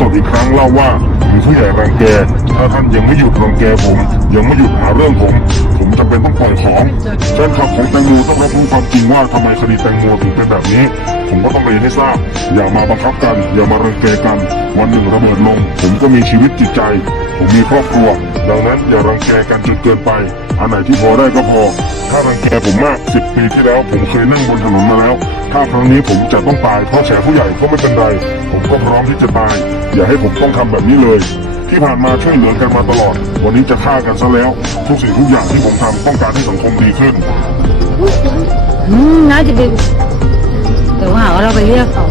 สดอีกครั้งเล่าว่ามีผู้ใหญ่รังแก ถ้าท่านยังไม่หยุดรังแกผม ยังไม่หยุดหาเรื่องผม ผมจะเป็นต้องปล่อยของแฟนคลับของแตงโมต้องรับรู้ความจริงว่าทำไมคดีแตงโมถึงเป็นแบบนี้ ผมก็ต้องเรียนให้ทราบ อย่ามาบังคับกัน อย่ามารังแกกัน วันหนึ่งระเบิดลง ผมก็มีชีวิตจิตใจ ผมมีครอบครัว ดังนั้นอย่ารังแกกันจนเกินไป อันไหนที่พอได้ก็พอ ถ้ารังแกผมมากสิบปีที่แล้ว ผมเคยนั่งบนถนนมาแล้ว ถ้าครั้งนี้ผมจะต้องตายเพราะแฉผู้ใหญ่ก็ไม่เป็นไร ผมก็พร้อมที่จะตาย อย่าให้ผมต้องทำแบบนี้เลย ที่ผ่านมาช่วยเหลือกันมาตลอด วันนี้จะฆ่ากันซะแล้ว ทุกสิ่งทุกอย่างที่ผมทำต้องการให้สังคมดีขึ้น อืมน่าจะดีแต่ว่าเราไปเรียกเขา